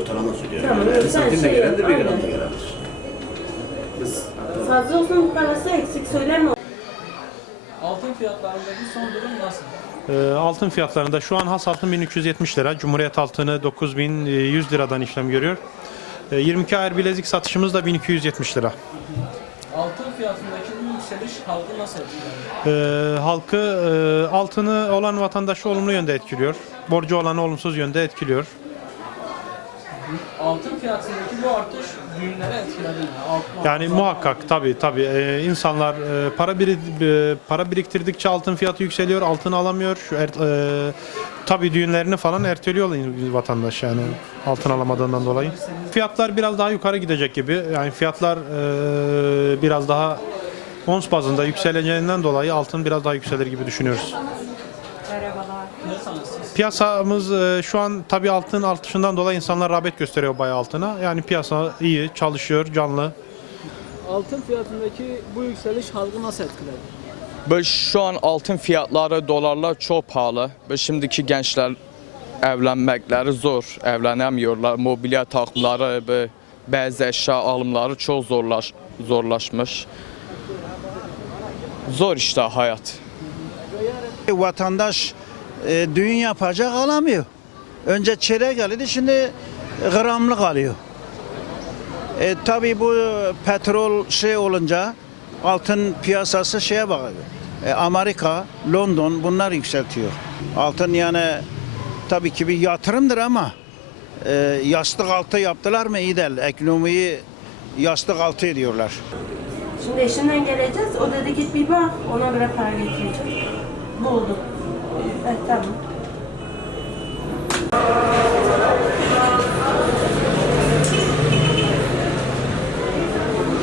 Ortalama söylüyorum. Tamam, Yani sen santime gelen de bir yap, gram da Fazla olsun parası eksik söyleme. Altın fiyatlarındaki son durum nasıl? Ee, Altın fiyatlarında şu an has altın 1370 lira. Cumhuriyet altını 9100 liradan işlem görüyor. Ee, 22 ayar bilezik satışımız da 1270 lira. Altın fiyatındaki bu yükseliş halkı nasıl etkiledi? Ee, halkı e, altını olan vatandaşı olumlu yönde etkiliyor. Borcu olanı olumsuz yönde etkiliyor. Altın fiyatındaki bu artış düğünlere etkiledi mi? Altın Yani altın- muhakkak tabii tabii Ee, insanlar e, para biri, e, para biriktirdikçe altın fiyatı yükseliyor, altın alamıyor. Şu er, e, tabii düğünlerini falan erteliyor vatandaş yani altın alamadığından dolayı. Fiyatlar biraz daha yukarı gidecek gibi. Yani fiyatlar e, biraz daha ons bazında yükseleceğinden dolayı altın biraz daha yükselir gibi düşünüyoruz. Siz. Piyasamız e, şu an tabii altın artışından dolayı insanlar rağbet gösteriyor bayağı altına. Yani piyasa iyi, çalışıyor, canlı. Altın fiyatındaki bu yükseliş halkı nasıl etkiledi? Böyle şu an altın fiyatları, dolarlar çok pahalı. Ve şimdiki gençler evlenmekleri zor, evlenemiyorlar. Mobilya takımları ve bazı eşya alımları çok zorlaş, zorlaşmış. Zor işte hayat. Vatandaş e, düğün yapacak alamıyor. Önce çeyrek alıyordu şimdi gramlık alıyor. E, tabii bu petrol şey olunca altın piyasası şeye bakıyor. E, Amerika, London bunlar yükseltiyor. Altın yani tabii ki bir yatırımdır ama e, yastık altı yaptılar mı iyi değil. Ekonomiyi yastık altı ediyorlar. Şimdi eşinden geleceğiz. O dedi git bir bak. Ona göre para getireceğim. Eh, 吗